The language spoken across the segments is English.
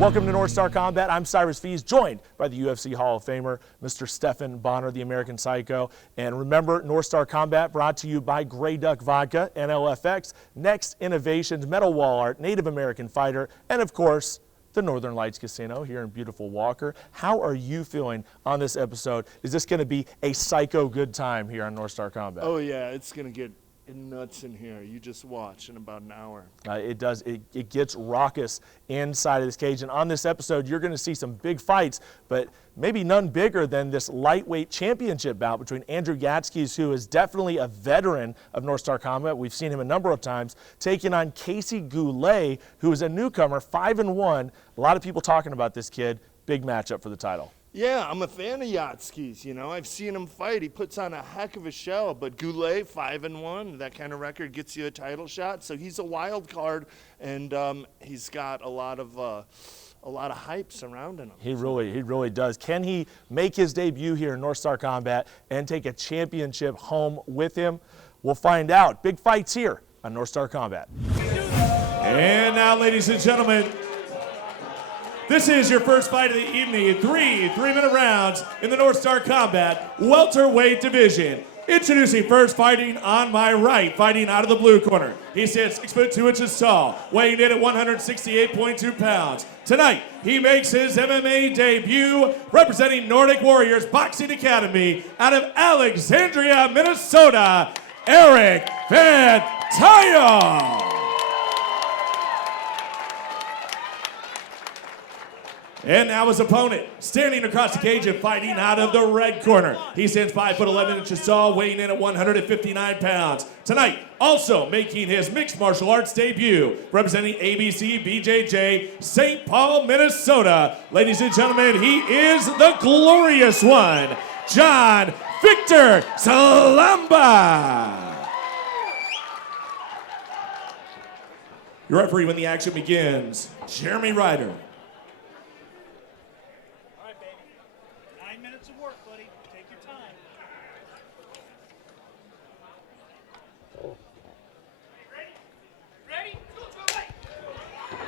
Welcome to North Star Combat. I'm Cyrus Fees, joined by the UFC Hall of Famer, Mr. Stephan Bonner, the American Psycho. And remember, North Star Combat brought to you by Grey Duck Vodka, NLFX, Next Innovations, Metal Wall Art, Native American Fighter, and of course, the Northern Lights Casino here in beautiful Walker. How are you feeling on this episode? Is this going to be a psycho good time here on North Star Combat? Oh yeah, it's going to get nuts in here. You just watch in about an hour. It does. It gets raucous inside of this cage. And on this episode, you're going to see some big fights, but maybe none bigger than this lightweight championship bout between Andrew Yatzkis, who is definitely a veteran of North Star Combat. We've seen him a number of times, taking on Casey Goulet, who is a newcomer, 5-1. A lot of people talking about this kid. Big matchup for the title. Yeah, I'm a fan of Yatzkis, you know. I've seen him fight. He puts on a heck of a show. But Goulet, 5-1, that kind of record gets you a title shot. So he's a wild card, and he's got a lot of hype surrounding him. He really does. Can he make his debut here in North Star Combat and take a championship home with him? We'll find out. Big fights here on North Star Combat. And now, ladies and gentlemen, this is your first fight of the evening in three-minute rounds in the North Star Combat welterweight division. Introducing first, fighting on my right, fighting out of the blue corner. He sits 6'2" tall, weighing in at 168.2 pounds. Tonight, he makes his MMA debut representing Nordic Warriors Boxing Academy out of Alexandria, Minnesota, Eric Van Tyle. And now his opponent, standing across the cage and fighting out of the red corner. He stands 5'11" tall, weighing in at 159 pounds. Tonight, also making his mixed martial arts debut, representing ABC BJJ, St. Paul, Minnesota. Ladies and gentlemen, he is the glorious one, John Victor Salamba. Your referee when the action begins, Jeremy Ryder.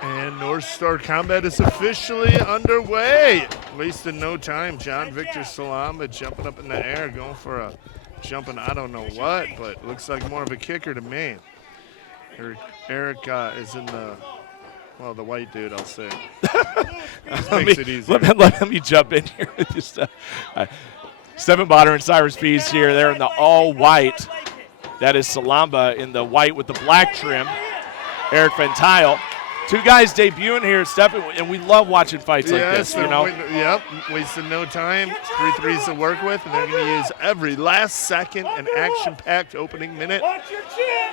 And North Star Combat is officially underway. Wasting no time. John Victor Salamba jumping up in the air, going for a jumping I don't know what, but looks like more of a kicker to me. Eric is in the, well, the white dude, I'll say. Makes it easier. Let me jump in here. Just, Stephan Bonner and Cyrus Fees here. They're in the all white. That is Salamba in the white with the black trim. Eric Van Tyle. Two guys debuting here, Stephan, and we love watching fights like this, you know? Yep, wasting no time. 3 threes to work with, and they're going to use every last second and action-packed opening minute. Watch your chin.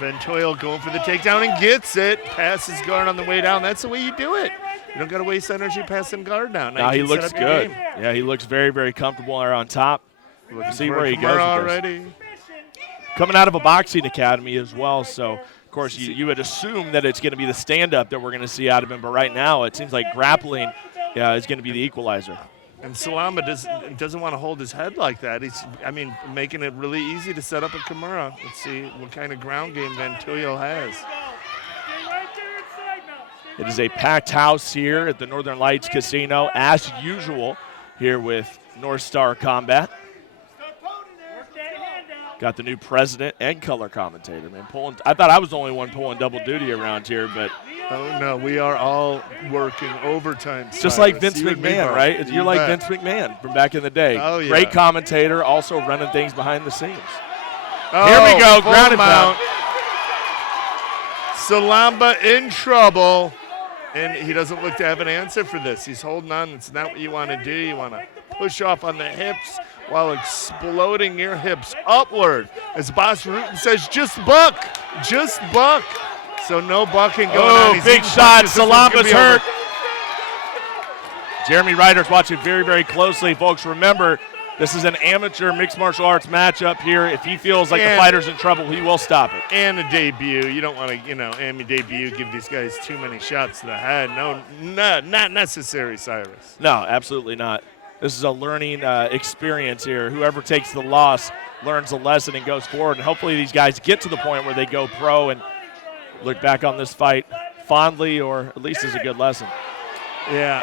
Van Tyle going for the takedown and gets it. Passes guard on the way down. That's the way you do it. You don't got to waste energy passing guard down. Now he looks good. Yeah, he looks very, very comfortable there on top. We'll see where he goes already. Coming out of a boxing academy as well, so of course you would assume that it's going to be the stand-up that we're going to see out of him, but right now it seems like grappling is going to be the equalizer. And Salamba doesn't want to hold his head like that. He's, making it really easy to set up a Kimura. Let's see what kind of ground game Van Tyle has. It is a packed house here at the Northern Lights Casino, as usual, here with North Star Combat. Got the new president and color commentator, man. I thought I was the only one pulling double duty around here, but oh no, we are all working overtime. Just like Vince McMahon, right? You're like Vince McMahon from back in the day. Oh, yeah. Great commentator, also running things behind the scenes. Oh, here we go, ground and pound. Salamba in trouble, and he doesn't look to have an answer for this. He's holding on. It's not what you want to do. You want to push off on the hips while exploding your hips upward. As Boss Rutan says, just buck. Just buck. So no bucking going on. Oh, big shot. Salamba's hurt. Jeremy Ryder's watching very, very closely. Folks, remember, this is an amateur mixed martial arts matchup here. If he feels like the fighter's in trouble, he will stop it. And a debut. You don't want to, debut, give these guys too many shots to the head. No, not necessary, Cyrus. No, absolutely not. This is a learning experience here. Whoever takes the loss learns a lesson and goes forward. And hopefully these guys get to the point where they go pro and look back on this fight fondly or at least as a good lesson. Yeah.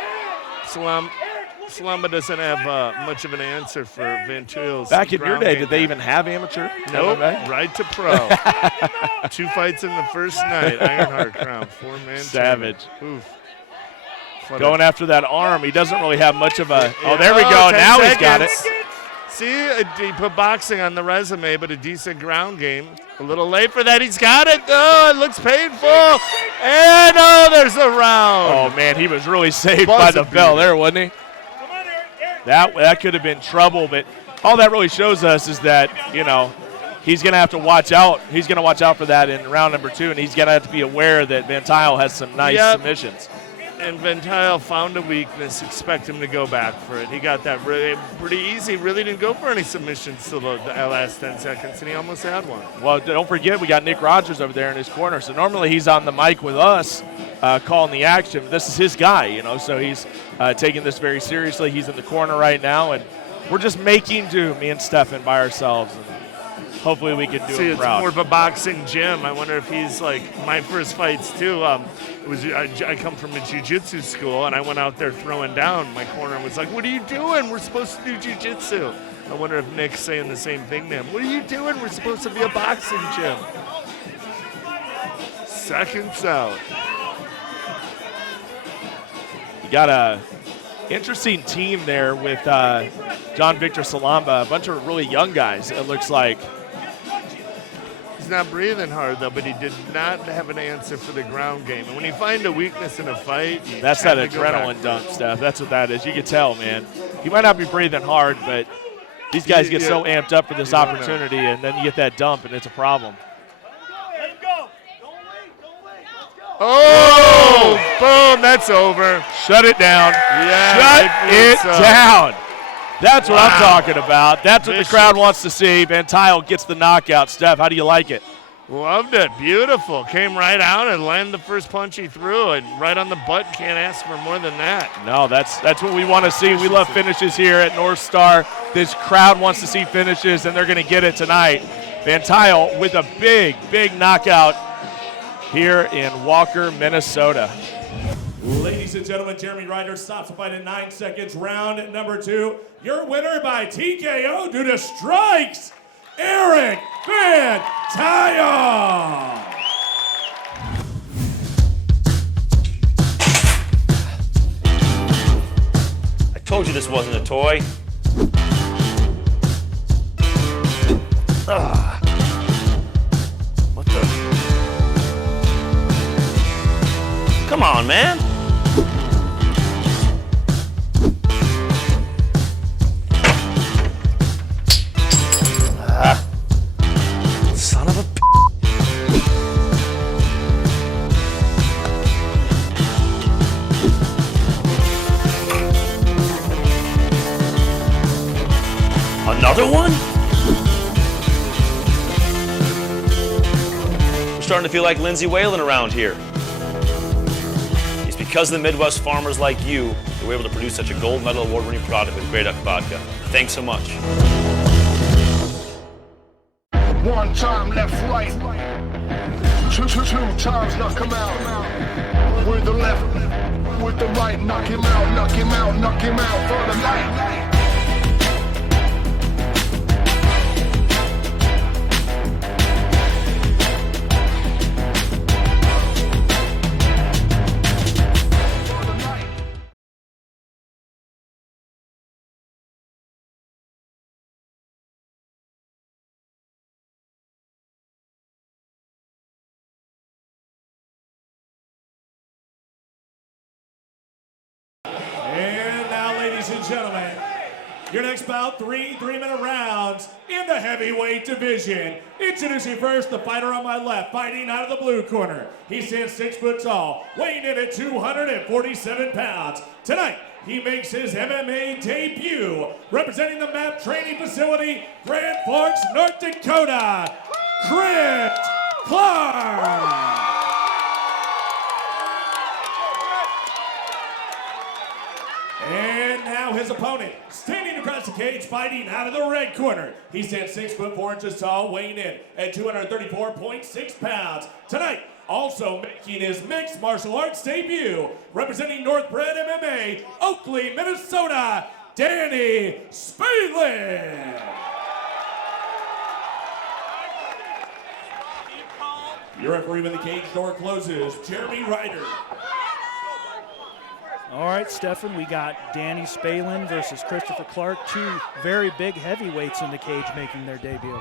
Salamba doesn't have much of an answer for Van Tuyel's. Back in your day, did they even have amateur? Nope, MMA? right to pro. 2 fights in the first night. Ironheart crown, 4-man. Savage. Oof. Going after that arm. He doesn't really have much of a. Oh, there we go. Now he's got it. See, he put boxing on the resume, but a decent ground game. A little late for that. He's got it. Oh, it looks painful. And there's the round. Oh, man, he was really saved by the bell there, wasn't he? That could have been trouble, but all that really shows us is that, he's going to have to watch out. He's going to watch out for that in round number 2, and he's going to have to be aware that Van Tuyel has some nice submissions. And Van Tuyel found a weakness, expect him to go back for it. He got that pretty easy, really didn't go for any submissions till the last 10 seconds, and he almost had one. Well, don't forget, we got Nick Rogers over there in his corner, so normally he's on the mic with us calling the action. This is his guy, so he's taking this very seriously. He's in the corner right now, and we're just making do, me and Stefan, by ourselves. And hopefully we can do it proud. It's more of a boxing gym. I wonder if he's like my first fights too. I come from a jiu-jitsu school, and I went out there throwing down. My corner was like, "What are you doing? We're supposed to do jiu-jitsu." I wonder if Nick's saying the same thing to him. What are you doing? We're supposed to be a boxing gym. Seconds out. You got a interesting team there with John Victor Salamba, a bunch of really young guys, it looks like. He's not breathing hard, though, but he did not have an answer for the ground game. And when you find a weakness in a fight, that's that adrenaline dump stuff. That's what that is. You can tell, man. He might not be breathing hard, but these guys get so amped up for this opportunity, and then you get that dump, and it's a problem. Oh, boom, that's over. Shut it down. Yeah, Shut it down. That's what I'm talking about. That's what the crowd wants to see. Van Tuyel gets the knockout. Steph, how do you like it? Loved it. Beautiful. Came right out and landed the first punch he threw, and right on the butt. Can't ask for more than that. No, that's what we want to see. We love finishes here at North Star. This crowd wants to see finishes, and they're going to get it tonight. Van Tuyel with a big, big knockout here in Walker, Minnesota. Ladies and gentlemen, Jeremy Ryder stops the fight in 9 seconds. Round number 2. Your winner by TKO due to strikes, Eric Van Tuyel. I told you this wasn't a toy. What the? Come on, man. Son of a p. Another one? We're starting to feel like Lindsay Whalen around here. It's because of the Midwest farmers like you that we're able to produce such a gold medal award-winning product with Grey Duck Vodka. Thanks so much. One time left, right. Two times knock him out. With the left, with the right, knock him out, knock him out, knock him out for the night. And now, ladies and gentlemen, your next bout, three 3-minute rounds in the heavyweight division. Introducing first the fighter on my left, fighting out of the blue corner. He stands 6 foot tall, weighing in at 247 pounds. Tonight, he makes his MMA debut, representing the MAP Training Facility, Grand Forks, North Dakota, Chris Clark. And now his opponent, standing across the cage, fighting out of the red corner. He stands 6 foot 4 inches tall, weighing in at 234.6 pounds. Tonight, Also making his mixed martial arts debut, representing Northbred MMA, Oakley, Minnesota, Danny Spalen. Your referee when the cage door closes, Jeremy Ryder. All right, Stefan, we got Danny Spalen versus Christopher Clark, two very big heavyweights in the cage making their debut.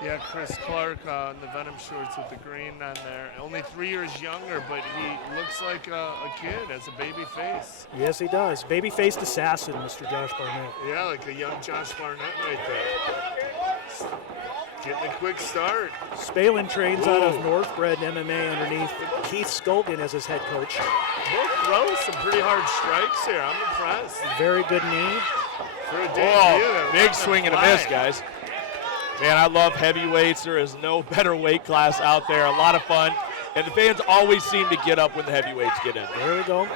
Yeah, Chris Clark in the Venom shorts with the green on there. Only 3 years younger, but he looks like a kid, has a baby face. Yes, he does. Baby-faced assassin, Mr. Josh Barnett. Yeah, like a young Josh Barnett right there. Getting a quick start. Spalen trains out of Northbred MMA underneath Keith Skolgan as his head coach. Both throw some pretty hard strikes here. I'm impressed. Very good knee. For a debut, big swing and a miss, guys. Man, I love heavyweights. There is no better weight class out there. A lot of fun. And the fans always seem to get up when the heavyweights get in. There we go.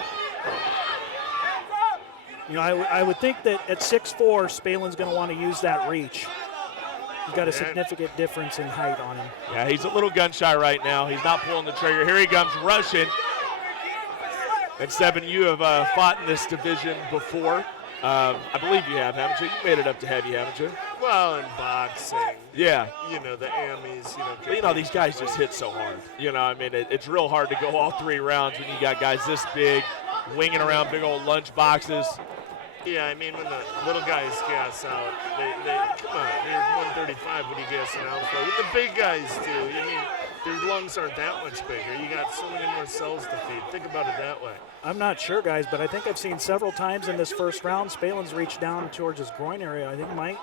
You know, I would think that at 6'4", Spalen's going to want to use that reach. He's got a significant difference in height on him. Yeah, he's a little gun shy right now. He's not pulling the trigger. Here he comes rushing. And Stephen, you have fought in this division before. I believe you have, haven't you? You made it up to heavy, haven't you? Well, in boxing. Yeah. You know, the Amis, But, you know, these guys just hit so hard. You know, I mean, it's real hard to go all 3 rounds when you got guys this big, winging around big old lunch boxes. Yeah, I mean, when the little guys gas out, they come on, you're 135, what are you gassing out for? What the big guys do, I mean, their lungs aren't that much bigger. You got so many more cells to feed. Think about it that way. I'm not sure, guys, but I think I've seen several times in this first round, Spalen's reached down towards his groin area. I think might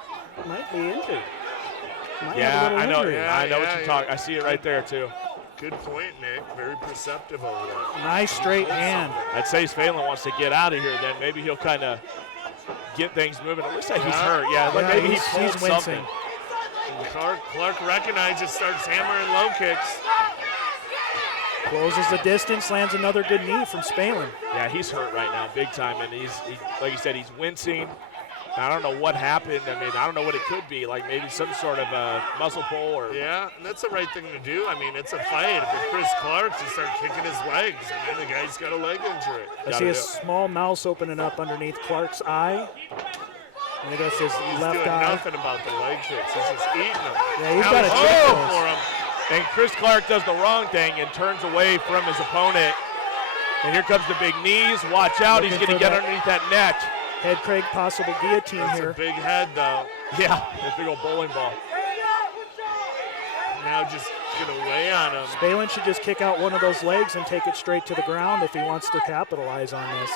be injured. Yeah, I know. Injury. I know what you're talking. I see it right there too. Good point, Nick. Very perceptive over there. Nice straight hand. I'd say Spalen wants to get out of here. Then maybe he'll kind of get things moving. It looks like he's hurt. Yeah, maybe he pulled something. Clark recognizes, starts hammering low kicks. Closes the distance, lands another good knee from Spalen. Yeah, he's hurt right now, big time, and he's like you said, he's wincing. I don't know what happened. I mean, I don't know what it could be, like maybe some sort of a muscle pull or. Yeah, and that's the right thing to do. I mean, it's a fight. If Chris Clark just start kicking his legs, I mean, the guy's got a leg injury. I see a small mouse opening up underneath Clark's eye. And I guess his left doing eye. Nothing about the leg kicks. He's just eating them. Yeah, he's got a check for him. And Chris Clark does the wrong thing and turns away from his opponent. And here comes the big knees. Watch out, he's going to get underneath that neck. Head Craig, possible guillotine That's here. a big head, though. Yeah, that big old bowling ball. Now just going to weigh on him. Spalen should just kick out one of those legs and take it straight to the ground if he wants to capitalize on this.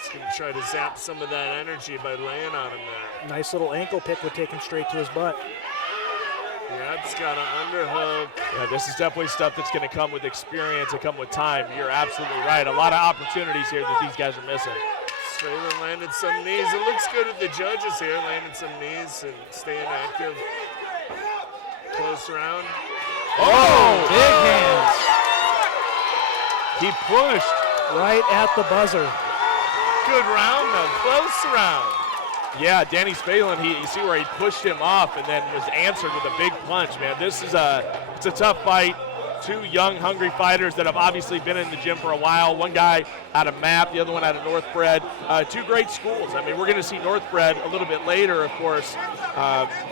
He's going to try to zap some of that energy by laying on him there. Nice little ankle pick would take him straight to his butt. Yeah, it's got an underhook. Yeah, this is definitely stuff that's going to come with experience and come with time. You're absolutely right. A lot of opportunities here that these guys are missing. Spalen landed some knees. It looks good at the judges here, landing some knees and staying active. Close round. Oh! Big hands. He pushed. Right at the buzzer. Good round, though. Close round. Yeah, Danny Spalen, you see where he pushed him off and then was answered with a big punch, man. It's a tough fight. 2 young, hungry fighters that have obviously been in the gym for a while. One guy out of MAP, the other one out of Northbred. 2 great schools. I mean, we're going to see Northbred a little bit later, of course,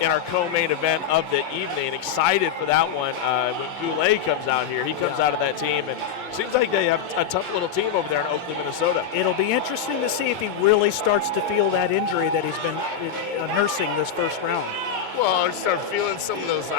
in our co-main event of the evening. Excited for that one when Goulet comes out here. He comes out of that team, and seems like they have a tough little team over there in Oakley, Minnesota. It'll be interesting to see if he really starts to feel that injury that he's been nursing this first round. Well, I start feeling some of those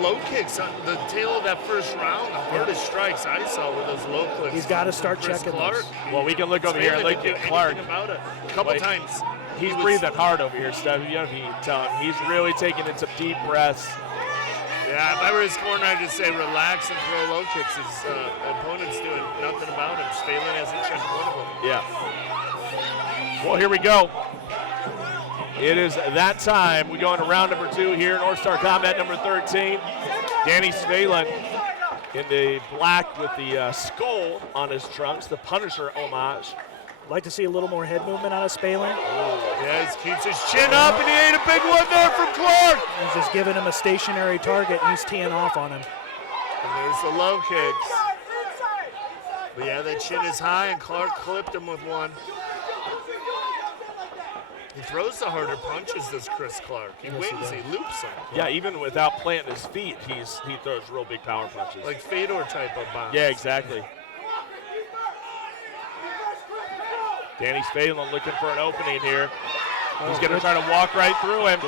low kicks on the tail of that first round. The hardest strikes I saw were those low kicks. He's got to start checking those. Well, we can look over here and look at Clark. About it. A couple times. He's breathing hard over here, Steph. You know, you can tell him. He's really taking in some deep breaths. Yeah, if I were his corner, I'd just say relax and throw low kicks. His opponent's doing nothing about him. Spalen hasn't checked one of them. Yeah. Well, here we go. It is that time. We go into round number 2 here, North Star Combat number 13. Danny Spalen in the black with the skull on his trunks, the Punisher homage. Like to see a little more head movement out of Spalen. Yeah, he keeps his chin up, and he ate a big one there from Clark. He's just giving him a stationary target, and he's teeing off on him. And there's the low kicks. But yeah, that chin is high, and Clark clipped him with one. He throws the harder punches, does Chris Clark. He wins, he loops them. Yeah, even without planting his feet, he throws real big power punches. Like Fedor type of bounce. Yeah, exactly. Danny Spalen looking for an opening here. He's going to try to walk right through him.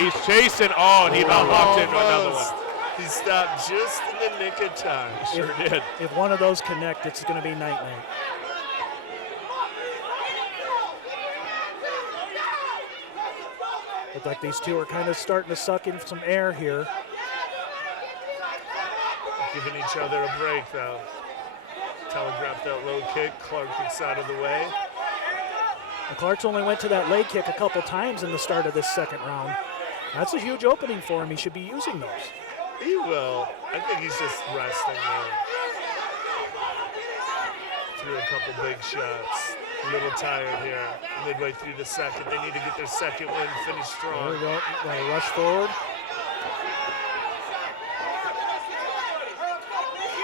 He's chasing. Oh, and he about walked into another one. He stopped just in the nick of time. He sure did. If one of those connect, it's going to be night-night. Looks like these two are kind of starting to suck in some air here. Giving each other a break, though. Telegraphed that low kick. Clark gets out of the way. And Clark's only went to that leg kick a couple times in the start of this second round. That's a huge opening for him. He should be using those. He will. I think he's just resting now. Threw a couple big shots. A little tired here. Midway through the second. They need to get their second win, finish strong. There we go. Gotta rush forward.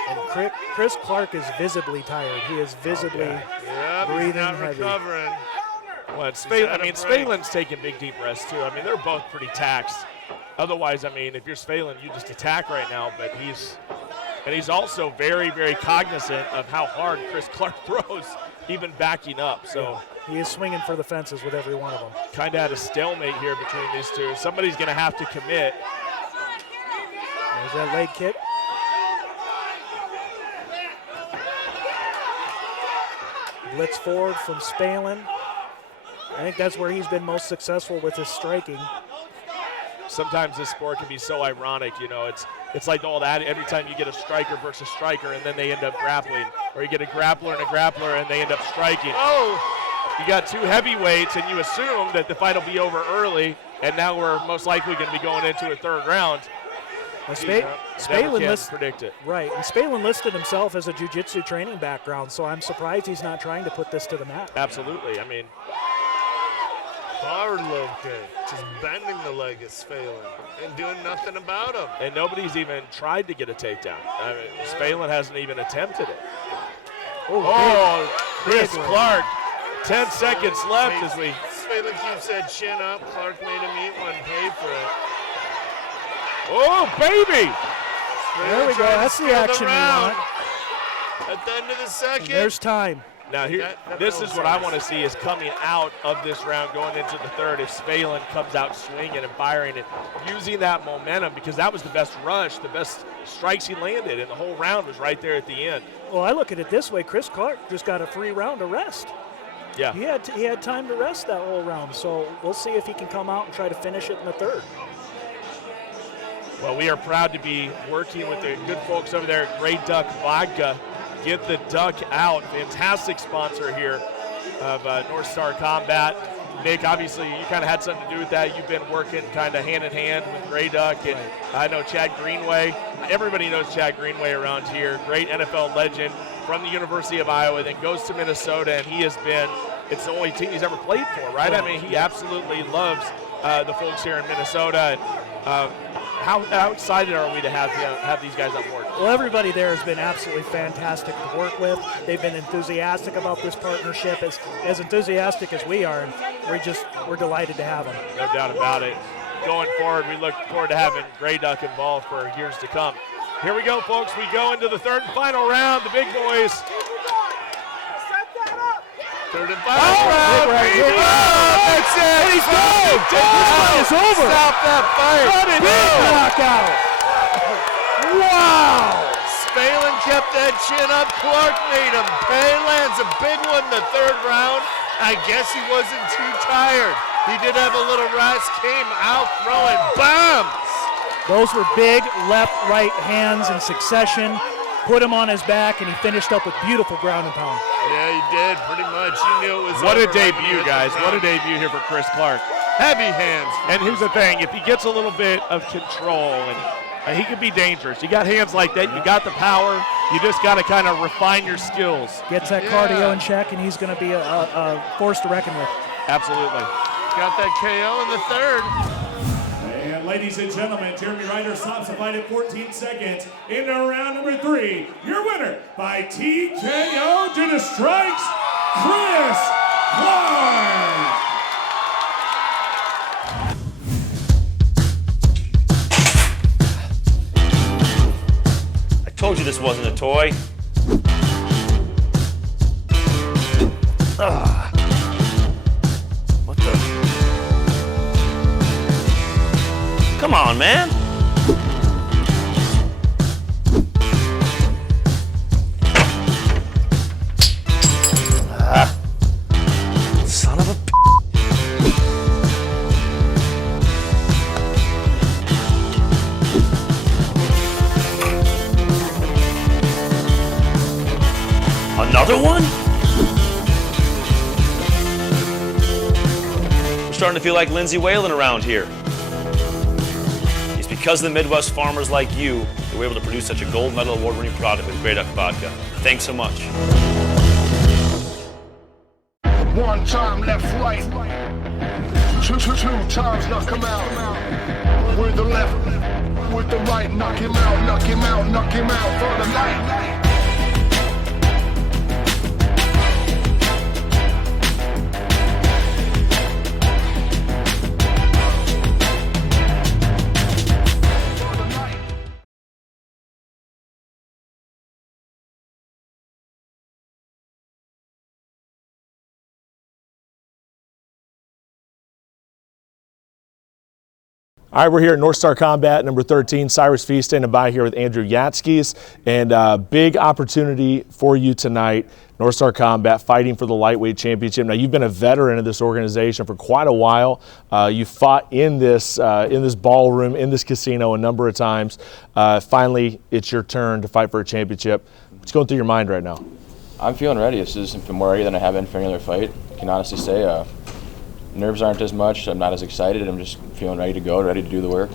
And Chris Clark is visibly tired. He is visibly breathing he's not heavy. recovering. Well, Spalen's taking big, deep rests, too. I mean, they're both pretty taxed. Otherwise, I mean, if you're Spalen, you just attack right now. But he's also very, very cognizant of how hard Chris Clark throws, even backing up. So he is swinging for the fences with every one of them. Kind of at a stalemate here between these two. Somebody's going to have to commit. There's that leg kick. Blitz forward from Spalen. I think that's where he's been most successful with his striking. Sometimes this sport can be so ironic, you know. It's like all that every time you get a striker versus striker and then they end up grappling, or you get a grappler and a grappler and they end up striking. Oh! You got two heavyweights and you assume that the fight will be over early, and now we're most likely going to be going into a third round. Spalen can't predict it. Right, and Spalen listed himself as a jiu-jitsu training background, so I'm surprised he's not trying to put this to the mat. Absolutely. I mean, hard low kick, just bending the leg at Spalen and doing nothing about him. And nobody's even tried to get a takedown. I mean, Spalen hasn't even attempted it. Oh, Chris Clark, 10 seconds left as we... Spalen keeps that chin up. Clark made him eat one, pay for it. Oh, baby! There we go. That's the action we want. At the end of the second. There's time. Now here, this is what I want to see is coming out of this round, going into the third, if Spalen comes out swinging and firing and using that momentum, because that was the best rush, the best strikes he landed, and the whole round was right there at the end. Well, I look at it this way. Chris Clark just got a free round to rest. Yeah. He had time to rest that whole round, so we'll see if he can come out and try to finish it in the third. Well, we are proud to be working with the good folks over there at Grey Duck Vodka. Get the duck out. Fantastic sponsor here of North Star Combat. Nick, obviously, you kind of had something to do with that. You've been working kind of hand in hand with Grey Duck, and I know Chad Greenway. Everybody knows Chad Greenway around here. Great NFL legend from the University of Iowa, then goes to Minnesota, and he has been, it's the only team he's ever played for, right? I mean, he absolutely loves the folks here in Minnesota. How excited are we to have these guys on board? Well, everybody there has been absolutely fantastic to work with. They've been enthusiastic about this partnership, as enthusiastic as we are, and we're delighted to have them. No doubt about it. Going forward, we look forward to having Grey Duck involved for years to come. Here we go, folks. We go into the third and final round. The big boys. Third and final round. That's it. And he's going. This fight is over. Stop that fight. What a knockout. Wow. Spalen kept that chin up. Clark made him pay. Lands a big one in the third round. I guess he wasn't too tired. He did have a little rest. Came out throwing bombs. Those were big left, right hands in succession. Put him on his back, and he finished up with beautiful ground and pound. Yeah, he did, pretty much. You knew it was What a over debut, guys. What a debut here for Chris Clark. Heavy hands. And here's the thing. If he gets a little bit of control, and he can be dangerous. You got hands like that. You got the power. You just got to kind of refine your skills. Gets that cardio in check, and he's going to be a force to reckon with. Absolutely. Got that KO in the third. And ladies and gentlemen, Jeremy Ryder stops the fight at 14 seconds into round number 3. Your winner by TKO due to strikes, Chris Clark. I told you this wasn't a toy. What the? Come on, man. Son of a p. Another one? We're starting to feel like Lindsey Whalen around here. It's because of the Midwest farmers like you that we're able to produce such a gold medal award-winning product with Grey Duck Vodka. Thanks so much. One time left, right. Two times knock him out. With the left, with the right, knock him out, knock him out, knock him out for the night. All right, we're here at North Star Combat, number 13. Cyrus Fee standing by here with Andrew Yatskis. And big opportunity for you tonight. North Star Combat fighting for the lightweight championship. Now, you've been a veteran of this organization for quite a while. You fought in this ballroom, in this casino a number of times. Finally, it's your turn to fight for a championship. What's going through your mind right now? I'm feeling ready. This is more ready than I have been for any other fight. I can honestly say nerves aren't as much. I'm not as excited. I'm just feeling ready to go, ready to do the work.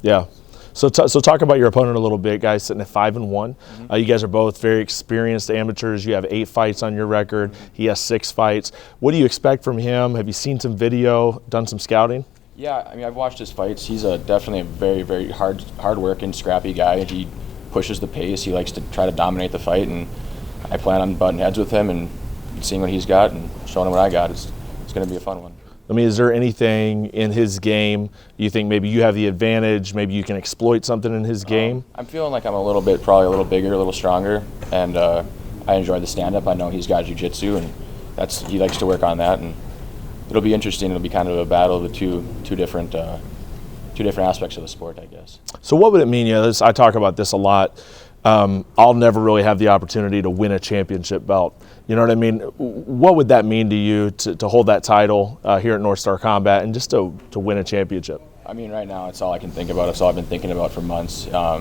Yeah. So talk about your opponent a little bit, guys. Sitting at 5-1. Mm-hmm. You guys are both very experienced amateurs. You have 8 fights on your record. He has 6 fights. What do you expect from him? Have you seen some video, done some scouting? Yeah, I mean, I've watched his fights. He's definitely a very, very hard-working, scrappy guy. He pushes the pace. He likes to try to dominate the fight, and I plan on butting heads with him and seeing what he's got and showing him what I got. It's going to be a fun one. I mean, is there anything in his game you think maybe you have the advantage, maybe you can exploit something in his game? I'm feeling like I'm probably a little bigger, a little stronger, and I enjoy the stand-up. I know he's got jiu-jitsu, and he likes to work on that, and it'll be interesting. It'll be kind of a battle of the two different aspects of the sport, I guess. So what would it mean? I talk about this a lot. I'll never really have the opportunity to win a championship belt. You know what I mean? What would that mean to you to hold that title here at North Star Combat and just to win a championship? I mean, right now it's all I can think about. It's all I've been thinking about for months. I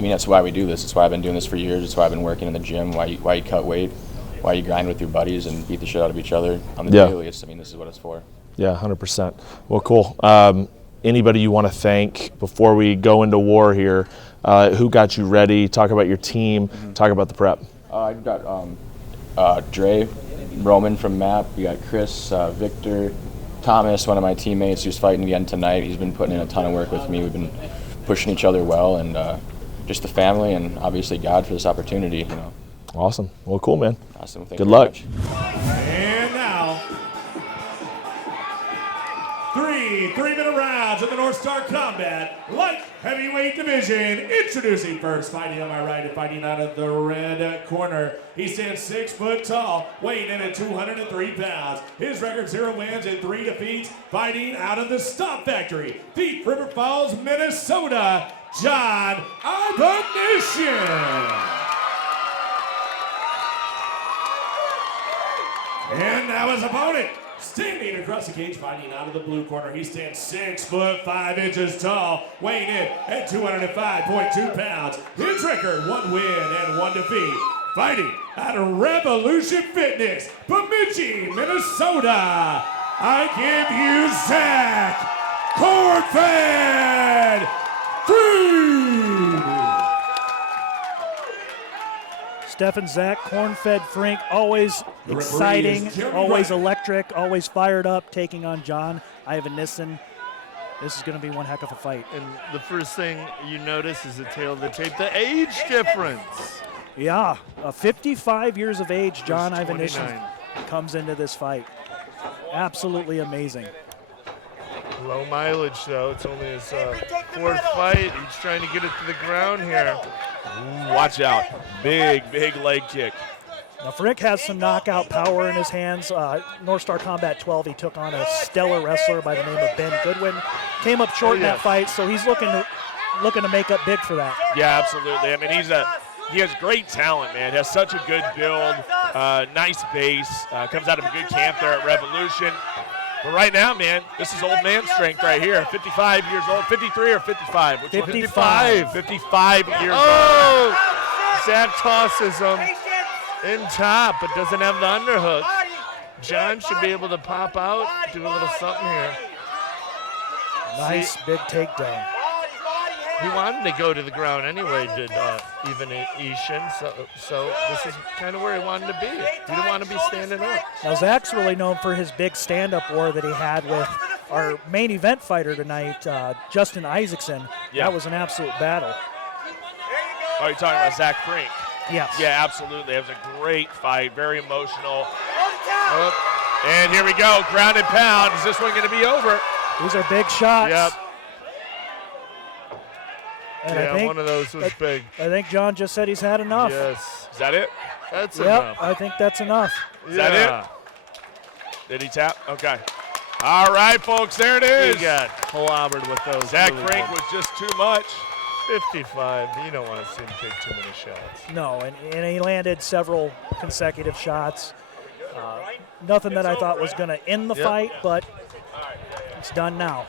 mean, that's why we do this. It's why I've been doing this for years. It's why I've been working in the gym, why you cut weight, why you grind with your buddies and beat the shit out of each other on the daily. This is what it's for. Yeah, 100%. Well, cool. Anybody you want to thank before we go into war here? Who got you ready? Talk about your team. Mm-hmm. Talk about the prep. I've got Dre, Roman from MAP. We got Chris, Victor, Thomas, one of my teammates who's fighting again tonight. He's been putting in a ton of work with me. We've been pushing each other well, and just the family and obviously God for this opportunity. Awesome. Well, cool, man. Awesome. Thank Good you luck. And now, 3 3-minute rounds in the North Star Combat Light Heavyweight Division. Introducing first, fighting on my right and fighting out of the red corner. He stands 6 foot tall, weighing in at 203 pounds. His record 0 wins and 3 defeats. Fighting out of the Stomp Factory, Thief River Falls, Minnesota, John Arbonition. And now his opponent, standing across the cage, fighting out of the blue corner. He stands 6 foot 5 inches tall, weighing in at 205.2 pounds. His record, 1 win and 1 defeat. Fighting out of Revolution Fitness, Bemidji, Minnesota. I give you Zach Cornfed Free. Stefan Zach, corn-fed Frink, always exciting, always electric, always fired up, taking on John Ivan Nissen. This is going to be one heck of a fight. And the first thing you notice is the tail of the tape, the age difference. Yeah, 55 years of age, John There's Ivanishyn 29. comes into this fight. Absolutely amazing. Low mileage, though. It's only his fourth fight. He's trying to get it to the ground here. Ooh, watch out. Big leg kick. Now, Frick has some knockout power in his hands. North Star Combat 12, he took on a stellar wrestler by the name of Ben Goodwin. Came up short in that fight, so he's looking to make up big for that. Yeah, absolutely. I mean, he has great talent, man. Has such a good build, nice base. Comes out of a good camp there at Revolution. But right now, man, this is old man strength right here. 55 years old, 53 or 55? Which 55. One? 55 years old. Oh! Zach tosses him in top, but doesn't have the underhook. John should be able to pop out, do a little something here. Nice big takedown. He wanted to go to the ground anyway, did even Ishin, so this is kind of where he wanted to be. He didn't want to be standing up. Now, Zach's really known for his big stand-up war that he had with our main event fighter tonight, Justin Isaacson. Yeah. That was an absolute battle. Oh, you're talking about Zach Frink? Yes. Yeah, absolutely. It was a great fight, very emotional. Oh, and here we go, ground and pound. Is this one going to be over? These are big shots. Yep. And Yeah, I think, one of those was big. I think John just said he's had enough. Yes. Is that it? That's Yep, enough. I think that's enough. Is that it? Did he tap? Okay. All right, folks, there it is. He got clobbered with those. Zach really Frink good. was just too much. 55. You don't want to see him take too many shots. No, and he landed several consecutive shots. Nothing that I thought was going to end the fight, but it's done now.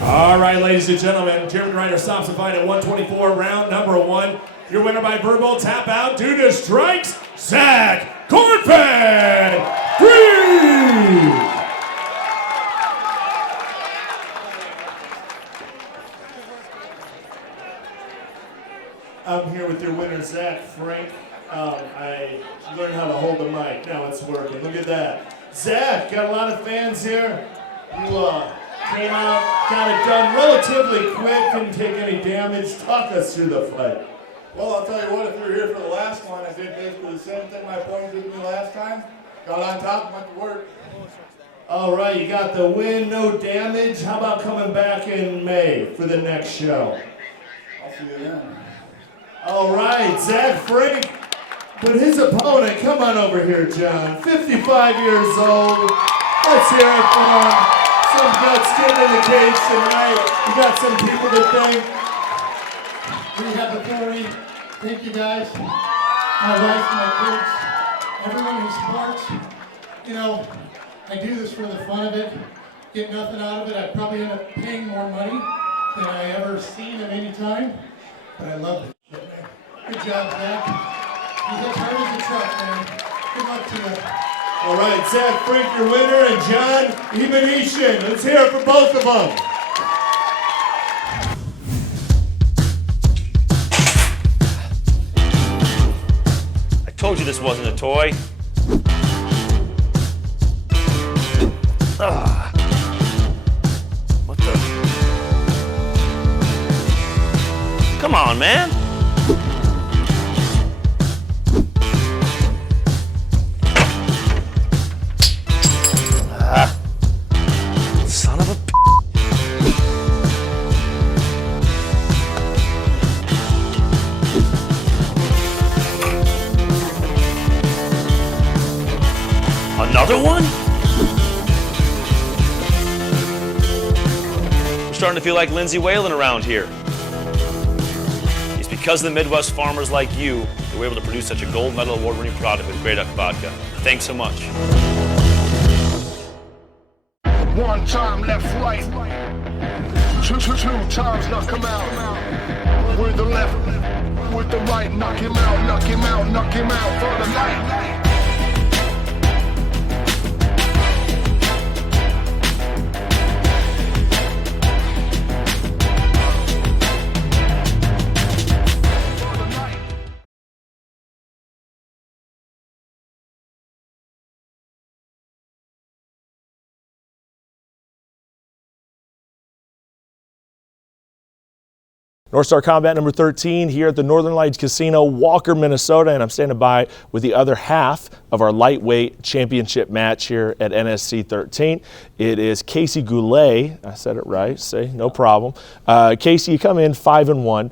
All right, ladies and gentlemen, Jeremy Ryder stops the fight at 124, round number 1. Your winner by verbal tap out due to strikes, Zach Cornfed Free. I'm here with your winner, Zach Frank. I learned how to hold the mic. Now it's working. Look at that. Zach, got a lot of fans here. You came out, got it done relatively quick, didn't take any damage. Talk us through the fight. Well, I'll tell you what, if you were here for the last one, I did basically the same thing my opponent did to me last time. Got on top, went to work. All right, you got the win, no damage. How about coming back in May for the next show? I'll see you then. All right, Zach Frank, but his opponent, come on over here, John. 55 years old. Let's hear it from him. Some guts getting in the cage tonight. You got some people to thank. Rehab Authority, thank you guys. My wife, my kids, everyone who supports. You know, I do this for the fun of it. Get nothing out of it. I'd probably end up paying more money than I ever seen at any time. But I love it. Good job, Zach. You hit hard as a truck, man. Good luck to you. All right, Zach Frank, your winner, and John Ivanishyn. Let's hear it for both of them. I told you this wasn't a toy. What the? Come on, man. Son of a Another one? We're starting to feel like Lindsay Whalen around here. It's because of the Midwest farmers like you that we're able to produce such a gold medal award-winning product with Grey Duck Vodka. Thanks so much. One time left, right. Two times knock him out. With the left, with the right, knock him out, knock him out, knock him out for the night. North Star Combat number 13 here at the Northern Lights Casino, Walker, Minnesota, and I'm standing by with the other half of our lightweight championship match here at NSC 13. It is Casey Goulet. I said it right, say no problem. Casey, you come in 5-1.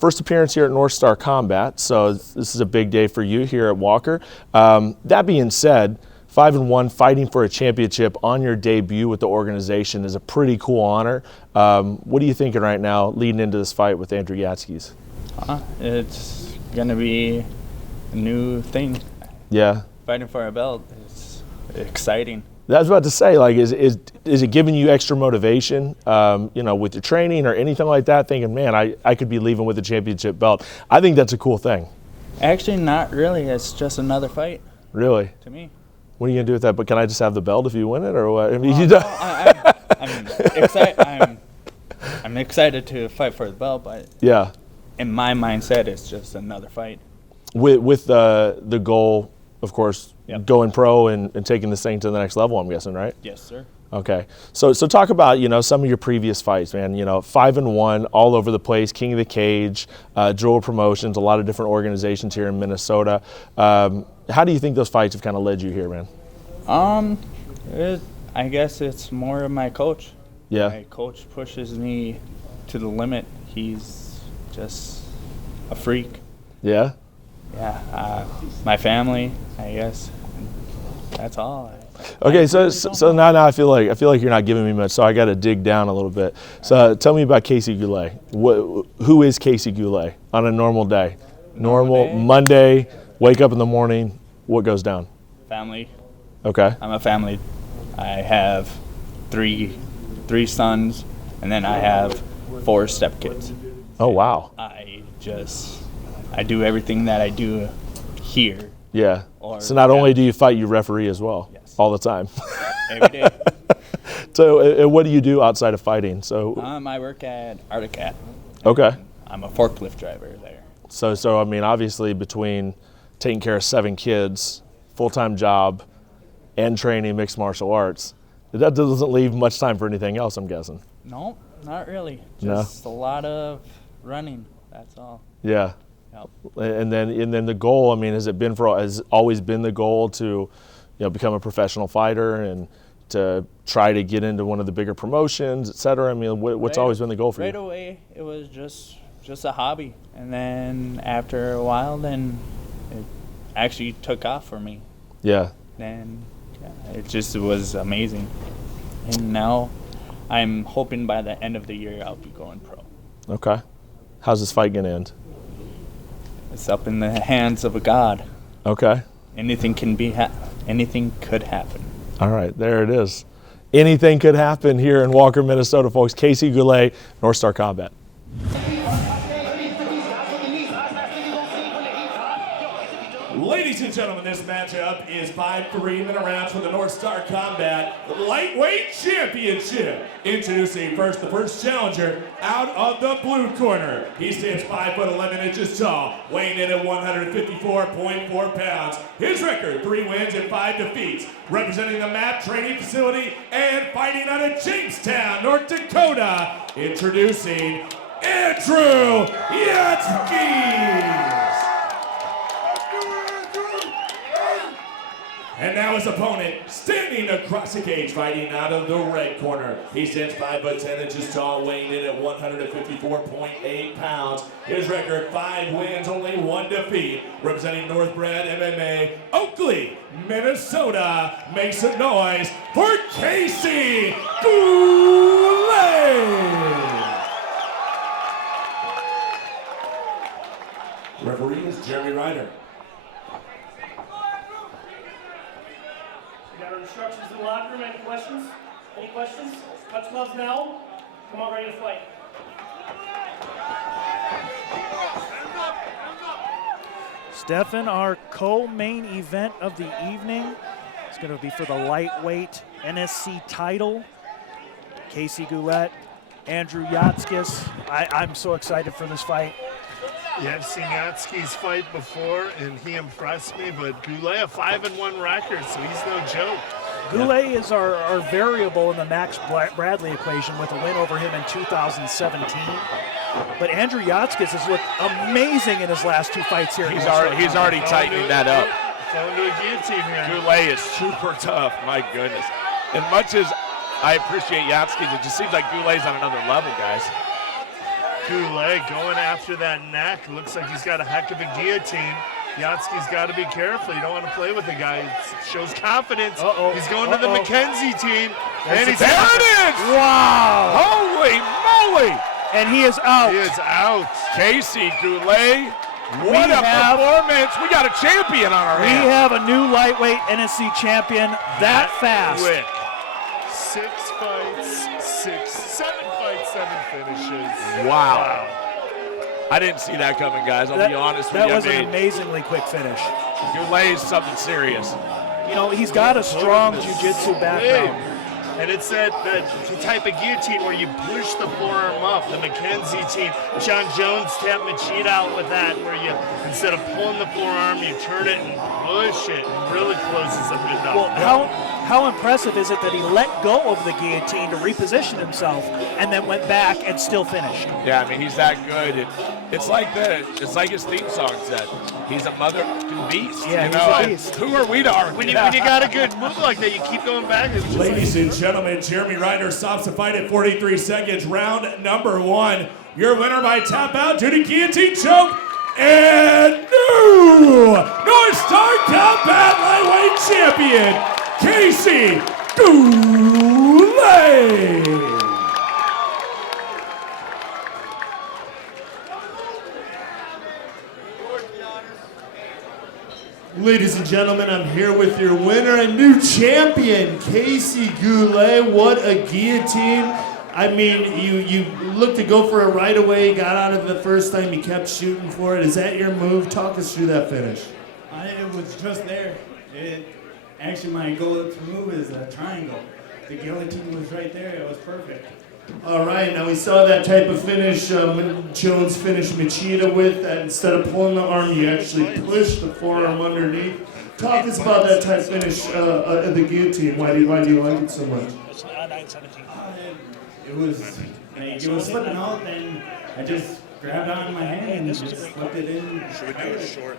First appearance here at North Star Combat, so this is a big day for you here at Walker. That being said, 5-1, fighting for a championship on your debut with the organization is a pretty cool honor. What are you thinking right now leading into this fight with Andrew Yatskis? It's going to be a new thing. Yeah. Fighting for a belt is exciting. I was about to say, like, is it giving you extra motivation, with your training or anything like that, thinking, man, I could be leaving with a championship belt? I think that's a cool thing. Actually, not really. It's just another fight. Really? To me. What are you going to do with that? But can I just have the belt if you win it, or what? I mean, I'm excited to fight for the belt, but yeah, in my mindset, it's just another fight. With the goal, of course, Yep. going pro and taking this thing to the next level, I'm guessing, right? Yes, sir. Okay. So talk about, some of your previous fights, man. 5-1, all over the place, King of the Cage, Jewel Promotions, a lot of different organizations here in Minnesota. How do you think those fights have kind of led you here, man? I guess it's more of my coach. Yeah. My coach pushes me to the limit. He's just a freak. Yeah? Yeah. My family, I guess. That's all. Okay, so now I feel like you're not giving me much, so I got to dig down a little bit. So tell me about Casey Goulet. Who is Casey Goulet on a normal day? Normal day? Monday, wake up in the morning, what goes down? Family. Okay. I'm a family. I have three sons, and then I have 4 stepkids. Oh, wow. I do everything that I do here. Yeah. So not only do you fight, you referee as well. Yes. All the time. Every day. So what do you do outside of fighting? So I work at Articat. okay. I'm a forklift driver there. So I mean, obviously between taking care of 7 kids, full-time job, and training mixed martial arts, that doesn't leave much time for anything else, I'm guessing. No, not really. No? Just a lot of running. That's all. Yeah. Yep. And then the goal, I mean, has always been the goal to, become a professional fighter and to try to get into one of the bigger promotions, et cetera? I mean, what's always been the goal for you? Right away, it was just a hobby. And then after a while, then it actually took off for me. Yeah. And it just was amazing. And now I'm hoping by the end of the year I'll be going pro. Okay. How's this fight going to end? It's up in the hands of a God. Okay. Anything could happen. All right, there it is. Anything could happen here in Walker, Minnesota, folks. Casey Goulet, North Star Combat. Ladies and gentlemen, this matchup is 5 3-minute rounds for the North Star Combat Lightweight Championship. Introducing the first challenger out of the blue corner. He stands 5'11" tall, weighing in at 154.4 pounds. His record, 3 wins and 5 defeats. Representing the MAP training facility and fighting out of Jamestown, North Dakota. Introducing Andrew Yatskis. And now his opponent, standing across the cage, fighting out of the red corner. He stands 5'10" tall, weighing in at 154.8 pounds. His record, 5 wins, only 1 defeat. Representing Northbred MMA, Oakley, Minnesota. Make some noise for Casey Goulet. Referee is Jeremy Ryder. We got our instructions in the locker room. Any questions? Any questions? Touch gloves now. Come on, ready to fight. Stefan, our co-main event of the evening is going to be for the lightweight NSC title. Casey Goulet, Andrew Yatskis. I'm so excited for this fight. Yeah, I've seen Yatski's fight before, and he impressed me, but Goulet, a 5-1 record, so he's no joke. Goulet is our variable in the Max Bradley equation with a win over him in 2017. But Andrew Yatskis has looked amazing in his last 2 fights here. He's already tightening that up. Going to a guillotine here. Goulet is super tough, my goodness. As much as I appreciate Yatskis, it just seems like Goulet's on another level, guys. Goulet going after that neck. Looks like he's got a heck of a guillotine. Yatski's got to be careful. You don't want to play with the guy. It shows confidence. He's going to the McKenzie team. And he's there it is! Wow! Holy moly! And he is out. He is out. Casey Goulet, what a performance. We got a champion on our hands. We have a new lightweight NSC champion that fast. Quick. 7 fights, 7 finishes. Wow. I didn't see that coming, guys. I'll be honest with you. That was an amazingly quick finish. Goulet is something serious. You know, he's got a strong jiu-jitsu background. And it's that type of guillotine where you push the forearm up. The McKenzie team, John Jones tapped Machida out with that, where you, instead of pulling the forearm, you turn it and push it. Really closes the midnight. Well, how impressive is it that he let go of the guillotine to reposition himself and then went back and still finished? Yeah, I mean, he's that good. It's like his theme song said. He's a motherfucking beast. Yeah, you he's a beast. Who are we to argue? When you got a good move like that, you keep going back. Ladies and gentlemen, Jeremy Ryder stops the fight at 43 seconds. Round number 1. Your winner by tap out due to guillotine choke. And new North Star Combat Lightweight Champion, Casey Goulet. Ladies and gentlemen, I'm here with your winner and new champion, Casey Goulet. What a guillotine. I mean, you looked to go for it right away, got out of it the first time, you kept shooting for it. Is that your move? Talk us through that finish. It was just there. Actually, my go-to move is a triangle. The guillotine was right there. It was perfect. All right, now we saw that type of finish Jones finished Machida with. That instead of pulling the arm, you actually pushed the forearm underneath. Talk us about that type of finish of the guillotine. Why do you like it so much? It was slipping out, and I just grabbed on my hand and just slipped it in. Should we do it short?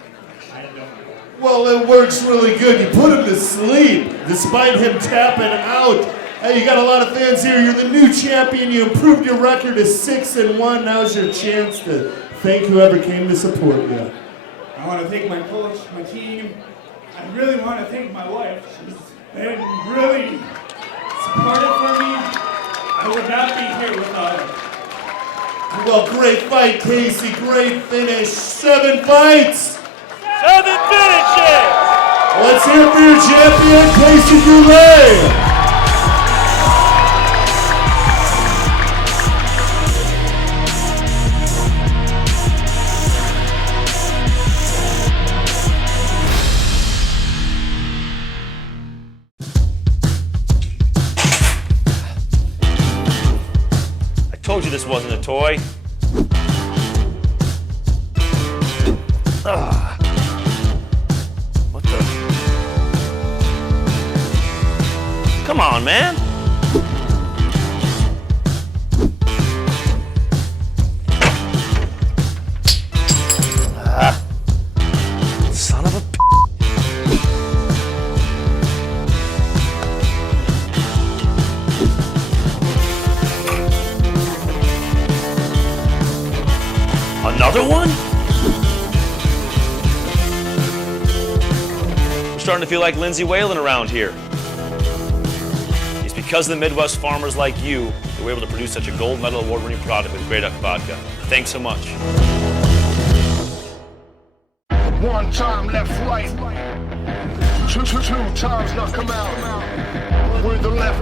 I don't know. Well, it works really good. You put him to sleep despite him tapping out. Hey, you got a lot of fans here. You're the new champion. You improved your record to 6-1. Now's your chance to thank whoever came to support you. I want to thank my coach, my team. I really want to thank my wife. She's been really supportive for me. I would not be here without her. Well, great fight, Casey. Great finish. 7 fights. 7 finishes. Let's hear it for your champion, Casey Goulet. I told you this wasn't a toy. What the? Come on, man. Son of a Another one? We're starting to feel like Lindsay Whalen around here. It's because of the Midwest farmers like you that we're able to produce such a gold medal award-winning product with Grey Duck Vodka. Thanks so much. One time left, right. Two times knock him out. With the left,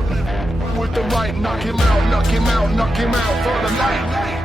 with the right, knock him out, knock him out, knock him out for the light.